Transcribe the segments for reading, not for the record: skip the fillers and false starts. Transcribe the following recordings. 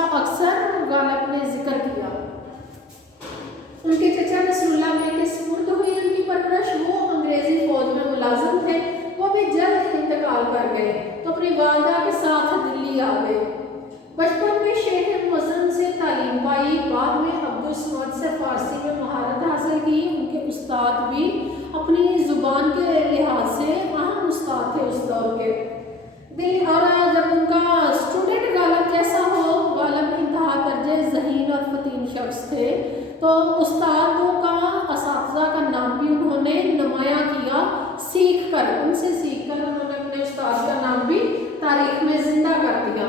کا اکثر غالب نے ذکر کیا۔ ان کے چچا نصراللہ میں کے سپرد ہوئی ان کی پرورش، وہ انگریزی فوج میں ملازم تھے، وہ بھی جلد انتقال کر گئے تو اپنی والدہ کے ساتھ دلی آ گئے۔ بچپن میں شیخ معظم سے تعلیم پائی، بعد میں عبدالصمد سے فارسی میں مہارت حاصل کی۔ ان کے استاد بھی اپنی زبان کے لحاظ سے اہم استاد تھے اس دور کے۔ دل اور جب ان کا اسٹوڈنٹ غالب جیسا ہو، غالب انتہا درجے ذہین اور فطین شخص تھے، تو استادوں کا اساتذہ کا نام بھی انہوں نے نمایاں کیا، سیکھ کر ان سے سیکھ کر انہوں نے اپنے استاد کا نام بھی تاریخ میں زندہ کر دیا۔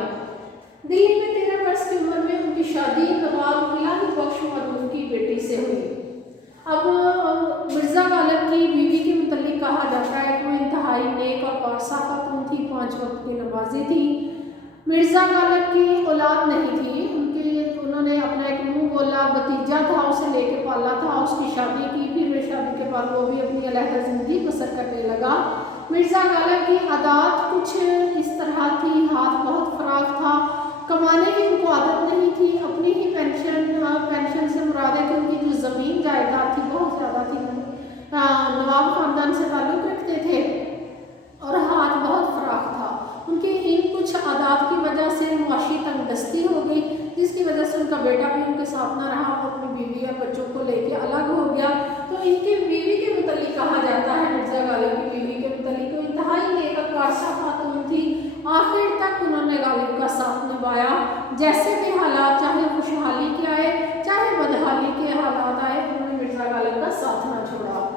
دلی میں 13 برس کی عمر میں ان کی شادی نواب الہی بخش معروف کی بیٹی سے ہوئی۔ اب مرزا غالب کی بیوی کے متعلق کہا جاتا ہے کہ وہ انتہائی نیک اور پاکیزہ خاتون تھی، 5 وقت کی نمازی تھی۔ مرزا غالب کی اولاد نہیں تھی، انہوں نے اپنا ایک منہ بولا بھتیجا تھا، اسے لے کے پالا تھا، اس کی شادی کی، پھر شادی کے بعد وہ بھی اپنی علیحدہ زندگی بسر کرنے لگا۔ مرزا غالب کی عادات کچھ اس طرح تھی، ہاتھ بہت فراخ تھا، کمانے کی ان کو عادت نہیں تھی، اپنی ہی پینشن سے مراد ہے کہ ان کی جو زمین جائیداد تھی بہت زیادہ تھی، نواب خاندان سے تعلق رکھتے تھے اور ہاتھ بہت فراخ تھا۔ ان کی ان کچھ عادات کی وجہ سے معاشی تنگ دستی ہو گئی، جس کی وجہ سے ان کا بیٹا بھی ان کے ساتھ نہ رہا، وہ اپنی بیوی اور بچوں کو لے کے الگ ہو گیا۔ تو ان کی بیوی کے متعلق کہا جاتا ہے، مرزا غالب کی بیوی کے متعلق وہ انتہائی نیک اور پاکیزہ خاتون تھی، آخر تک انہوں نے غالب کا ساتھ نبھایا، جیسے بھی حالات، چاہے خوشحالی کے آئے چاہے بدحالی کے حالات آئے، انہوں نے مرزا غالب کا ساتھ نہ چھوڑا۔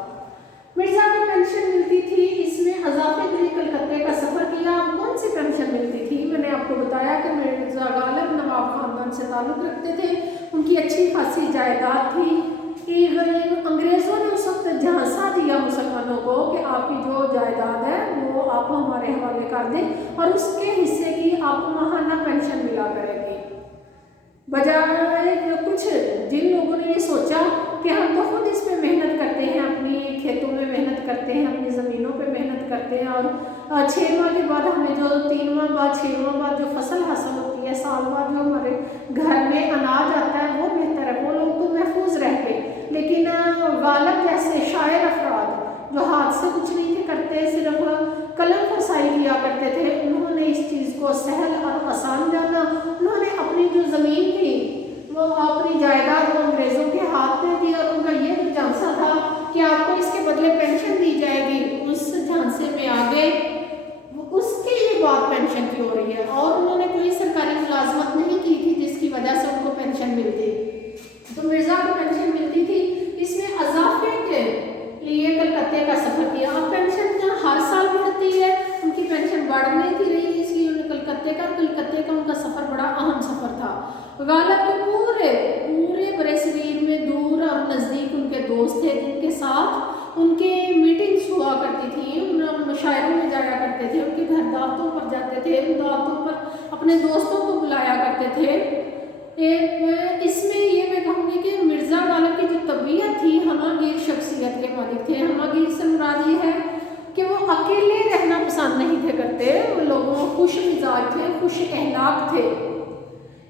مرزا کو پینشن ملتی تھی، اس میں اضافے کے لیے کلکتے کا سفر کیا۔ کون سی پینشن ملتی تھی؟ میں نے آپ کو بتایا کہ مرزا غالب نواب خاندان سے تعلق رکھتے تھے، ان کی اچھی خاصی جائیداد تھی۔ انگریزوں نے اس وقت جھانسا دیا مسلمانوں کو کہ آپ کی جو جائیداد ہے وہ آپ ہمارے حوالے کر دیں اور اس کے حصے کی آپ کو ماہانہ پینشن ملا کرے گی، بجائے کچھ جن لوگوں نے یہ سوچا کہ ہم تو خود اس پہ محنت کرتے ہیں، اپنی کھیتوں میں محنت کرتے ہیں، اپنی زمینوں پہ محنت کرتے ہیں، اور 6 ماہ کے بعد ہمیں جو 3 ماہ بعد 6 ماہ بعد جو فصل حاصل ہوتی ہے، سال بعد جو ہمارے گھر میں اناج آتا ہے وہ بہتر ہے، وہ لوگ تو محفوظ رہتے۔ لیکن غالب جیسے شاعر افراد جو ہاتھ سے کچھ نہیں تھے کرتے، صرف قلم فرسائی کیا کرتے تھے، انہوں نے اس چیز کو سہل اور آسان جانا۔ انہوں نے اپنی جو زمین تھی وہ اپنی جائیداد وہ انگریزوں کے ہاتھ میں دی، اور ان کا یہ بھی جھانسا تھا کہ آپ کو اس کے بدلے پینشن دی جائے گی۔ اس جھانسے میں آگے اس کے لیے بات پینشن کی ہو رہی ہے، اور انہوں نے کوئی سرکاری ملازمت نہیں کی تھی جس کی وجہ سے ان کو پینشن ملتی، تو مرزا کو پینشن ملتی تھی۔ اس میں اضافے کے لیے کلکتے کا سفر کیا۔ اب پینشن ہر سال بڑھتی ہے، ان کی پینشن بڑھ نہیں تھی رہی، اس لیے انہیں کلکتے کا ان کا سفر بڑا اہم سفر تھا۔ غالب کے پورے برصغیر میں دور اور نزدیک ان کے دوست تھے، جن کے ساتھ ان کے میٹنگز ہوا کرتی تھی، ان مشاعروں میں جایا کرتے تھے، ان کے گھر دعوتوں پر جاتے تھے، ان دعوتوں پر اپنے دوستوں کو بلایا کرتے تھے۔ اس میں یہ میں کہوں گی کہ مرزا غالب کی جو طبیعت تھی ہماگیر شخصیت کے مالک تھے۔ ہماگیر سے مراد یہ ہے کہ وہ اکیلے رہنا پسند نہیں تھے کرتے، وہ لوگوں خوش مزاج تھے، خوش اخلاق تھے۔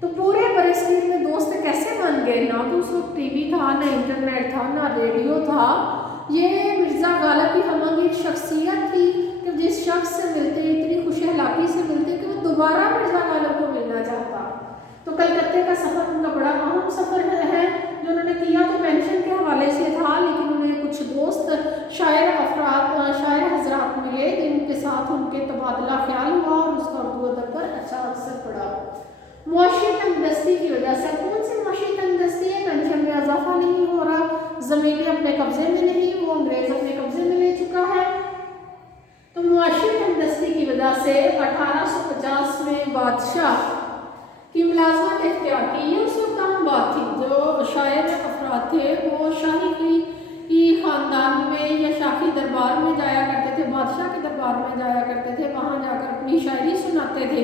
تو پورے برصغیر میں دوست کیسے بن گئے؟ نہ تو اس وقت ٹی وی تھا، نہ انٹرنیٹ تھا، نہ ریڈیو تھا۔ یہ مرزا غالب کی ہماگیر شخصیت تھی کہ جس شخص سے ملتے، اتنی خوش اخلاقی سے ملتے کہ وہ دوبارہ مرزا غالب کو ملنا چاہتا۔ تو کلکتے کا سفر ان کا بڑا اہم سفر ہے جو انہوں نے کیا، تو پینشن کے حوالے سے تھا، لیکن انہیں کچھ دوست شاعر حضرات ملے جن کے ساتھ ان کے تبادلہ خیال ہوا، اور اس کا اردو ادب پر اچھا اثر پڑا۔ معاشی تنگ دستی کی وجہ سے، کون سی معاشی تنگ دستی ہے؟ پینشن میں اضافہ نہیں ہو رہا، زمینیں اپنے قبضے میں نہیں، وہ انگریز اپنے قبضے میں لے چکا ہے، تو معاشی تنگ دستی کی وجہ سے 1850 میں بادشاہ کی ملازمت اختیار کی۔ یہ اس وقت عام بات تھی، جو شاعر افراد تھے وہ شاہی کی خاندان میں یا شاہی دربار میں جایا کرتے تھے، بادشاہ کے دربار میں جایا کرتے تھے، وہاں جا کر اپنی شاعری سناتے تھے،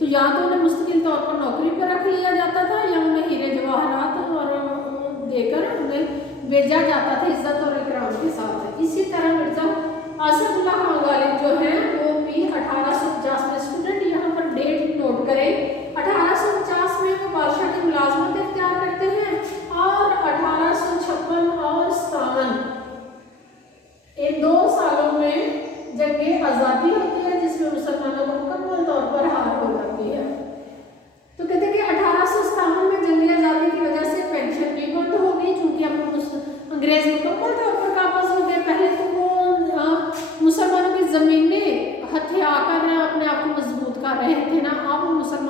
تو یا تو انہیں مستقل طور پر نوکری پر رکھ لیا جاتا تھا، یا انہیں ہیرے جواہرات اور دے کر انہیں بھیجا جاتا تھا عزت اور اکرام کے ساتھ۔ اسی طرح مرزا اسد اللہ خان غالب جو ہیں وہ بھی 1850 میں، اسٹوڈنٹ یہاں پر ڈیٹ نوٹ کریں، 1850 میں وہ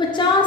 50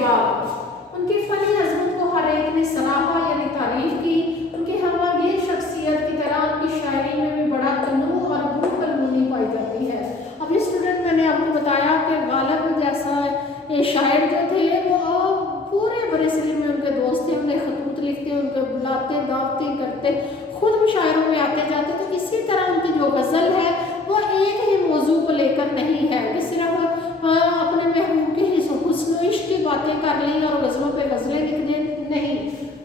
بعد ان کی فنی عظمت کو ہر ایک نے سراہا یعنی تعریف کی. ان کی ہماگیر شخصیت کی طرح ان کی شاعری میں بھی بڑا تنوع اور بھوک المونی پائی جاتی ہے. اب یہ اسٹوڈنٹ میں نے آپ کو بتایا کہ غالب جیسا شاعر جو تھے وہ پورے برے صغیر میں ان کے دوست تھے، انہیں خطوط لکھتے، ان کو بلاتے، دعوتیں کرتے، خود مشاعروں میں آتے جاتے. تو اسی طرح ان کی جو غزل ہے وہ ایک ہی موضوع کو لے کر نہیں ہے کہ صرف اپنے محبوب کے حسن و عشق کی باتیں کر لیں اور غزلوں پہ غزلیں لکھ دیں، نہیں.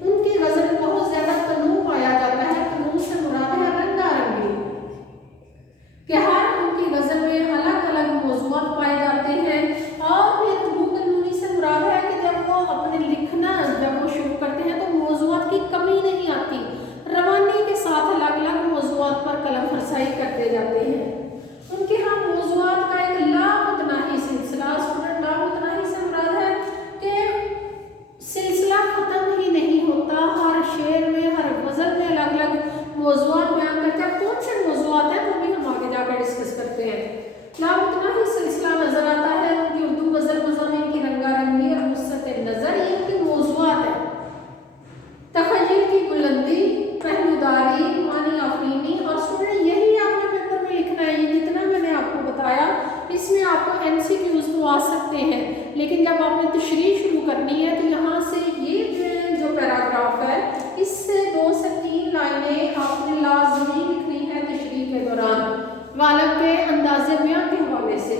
ان کی غزل بہت زیادہ تنوع پایا جاتا ہے. تنوع سے مراد ہے رنگا رنگی، کہ ہر ان کی غزل میں الگ الگ موضوعات پائے جاتے ہیں. اور پھر بھوک المونی سے مراد ہے کہ جب وہ اپنے لکھنا جب وہ شروع کرتے ہیں تو موضوعات کی کمی نہیں آتی، روانی کے ساتھ الگ الگ موضوعات پر قلم فرسائی کرتے جاتے ہیں. ان کے ہاں موضوعات کا ایک لامتناہی سلسلہ. اسٹوڈنٹ لامتناہی سے مراد ہے کہ سلسلہ ختم ہی نہیں ہوتا، ہر شعر میں ہر غزل میں الگ الگ موضوعات بیان کرتے ہیں. کون سے موضوعات ہیں وہ بھی ہم آگے جا کر ڈسکس کرتے ہیں. لامتناہی سلسلہ نظر آتا ہے. ان کی اردو غزل مضامین کی رنگا رنگی اور وسعت نظر یہ ان کی موضوعات ہیں. تخیل کی بلندی، پہلوداری، معنی آفرینی. اور اسٹوڈنٹ یہی آپ نے پیپر میں لکھنا ہے. یہ جتنا میں نے آپ کو بتایا اس میں آپ کو MCQs تو آ سکتے ہیں، لیکن جب آپ نے تشریح شروع کرنی ہے تو یہاں سے یہ جو پیراگراف ہے اس سے 2 سے 3 لائنیں آپ نے لازمی لکھنی ہے تشریح کے دوران غالب کے انداز بیان کے حوالے سے.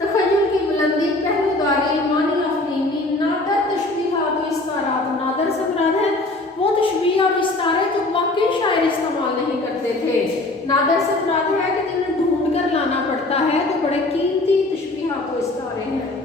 تخیل کی بلندی، پہلوداری، معنی آفرینی، نادر تشبیہات و استعارات. نادر سے مراد ہے وہ تشبیہ اور استعارے جو باقی شاعر استعمال نہیں کرتے تھے. نادر سے مراد ہے کہ جنہیں ڈھونڈ کر لانا پڑتا ہے تو بڑے قیمتی تشبیہات و استعارے ہیں.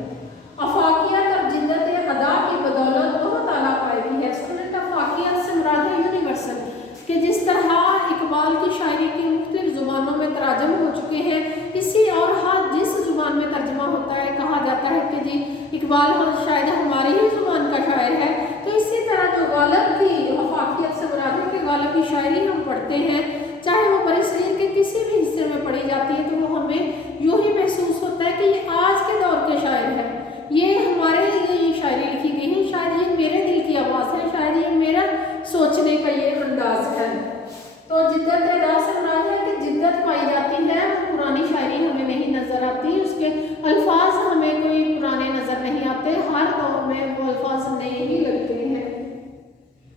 افاقیت اور جدت ادا کی بدولت بہت اعلیٰ پائے گی ہے. اسٹوڈنٹ افاقیت سے مراد ہے یونیورسل، کہ جس طرح اقبال کی شاعری کی مختلف زبانوں میں تراجم ہو چکے ہیں، اسی اور ہر جس زبان میں ترجمہ ہوتا ہے کہا جاتا ہے کہ جی اقبال شاید ہماری ہی زبان کا شاعر ہے. تو اسی طرح جو غالب کی افاقیت سے مراد ہے کہ غالب کی شاعری ہم پڑھتے ہیں چاہے وہ برے صغیر کے کسی بھی حصے میں پڑھی جاتی ہے تو وہ ہمیں یوں ہی محسوس ہوتا ہے کہ یہ آج کے دور کے شاعر ہیں، یہ ہمارے لیے یہ شاعری لکھی گئی ہے، شاید یہ میرے دل کی آواز ہے، شاید یہ میرا سوچنے کا یہ انداز ہے. تو جدت ادا سے مراد ہے کہ جدت پائی جاتی ہے، وہ پرانی شاعری ہمیں نہیں نظر آتی، اس کے الفاظ ہمیں کوئی پرانے نظر نہیں آتے، ہر دور میں وہ الفاظ نئے ہی لگتے ہیں.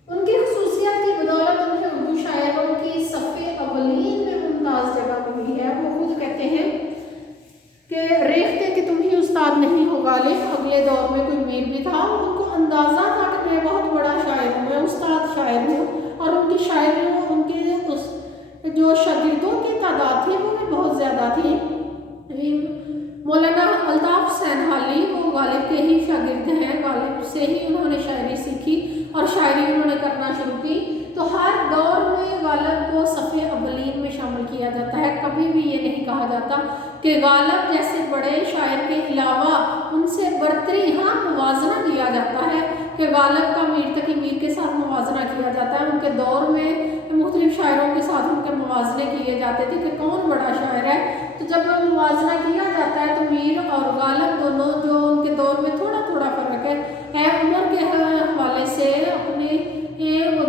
ان کی خصوصیت کی بدولت انہیں اردو شاعروں کی صف اولین میں ممتاز جگہ ملی ہے. وہ خود کہتے ہیں کہ ریختہ کہ تم ہی استاد نہیں ہو غالب. اگلے دور میں کوئی میر بھی تھا، ان کو اندازہ تھا کہ میں بہت بڑا شاعر ہوں، میں استاد شاعر ہوں. اور ان کی شاعریوں ان کے جو شاگردوں کی تعداد تھی وہ بھی بہت زیادہ تھی. مولانا الطاف سینحالی وہ غالب کے ہی شاگرد ہیں، غالب سے ہی انہوں نے شاعری سیکھی اور شاعری انہوں نے کرنا شروع کی. تو ہر دور میں غالب کو صف اولین میں شامل کیا جاتا ہے. کبھی بھی یہ نہیں کہا جاتا کہ غالب جیسے بڑے شاعر کے علاوہ ان سے برتری، ہاں موازنہ کیا جاتا ہے کہ غالب کا میر تقی میر کے ساتھ موازنہ کیا جاتا ہے. ان کے دور میں مختلف شاعروں کے ساتھ ان کے موازنے کیے جاتے تھے کہ کون بڑا شاعر ہے. تو جب موازنہ کیا جاتا ہے تو میر اور غالب دونوں جو ان کے دور میں تھوڑا تھوڑا فرق ہے عمر کے حوالے سے، اپنے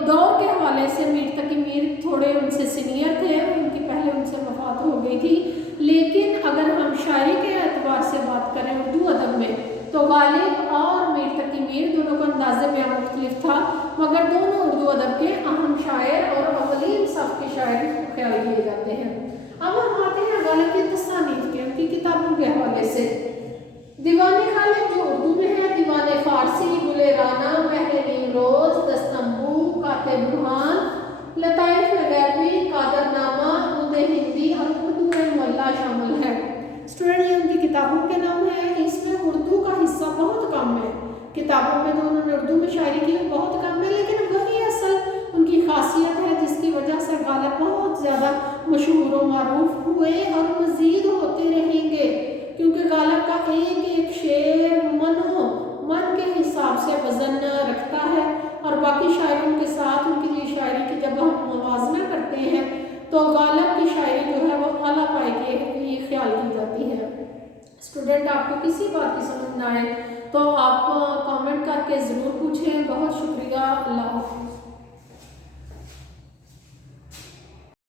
دور کے حوالے سے میر تقی میر تھوڑے ان سے سینئر تھے، ان کی پہلے ان سے وفات ہو گئی تھی. لیکن اگر ہم شاعری کے اعتبار سے بات کریں اردو ادب میں تو غالب اور میر تقی میر دونوں کا انداز بیان مختلف تھا، مگر دونوں اردو ادب کے اہم شاعر اور اولین صف کے شاعر خیال کیے جاتے ہیں. اب ہم آتے ہیں غالب کی تصانیف کے، ان کی کتابوں کے حوالے سے. دیوان غالب جو اردو میں ہے، دیوان فارسی، گل رانا، مہر نیمروز، دستمبو، کاتب برہان، لطائف غیبی، قادر نامہ، عود ہندی اور اردو مولا شامل ہے. اسٹوڈنٹ یہ ان کی کتابوں کے نام ہیں. اس میں اردو کا حصہ بہت کم ہے، کتابوں میں جو انہوں نے اردو میں شاعری کی وہ بہت کم ہے، لیکن وہی اصل ان کی خاصیت ہے جس کی وجہ سے غالب بہت زیادہ مشہور و معروف ہوئے اور مزید ہوتے رہیں گے، کیونکہ غالب کا ایک ایک شعر من کے حساب سے وزن رکھتا ہے. اور باقی شاعروں کے ساتھ ان کی شاعری کی جب ہم موازنہ کرتے ہیں تو غالب کی شاعری جو ہے وہ اعلیٰ پائے کے یہ خیال کی جاتی ہے. اسٹوڈنٹ آپ کو کسی بات کی سمجھ نہ آئے تو آپ کامنٹ کر کے ضرور پوچھیں. بہت شکریہ. اللہ حافظ.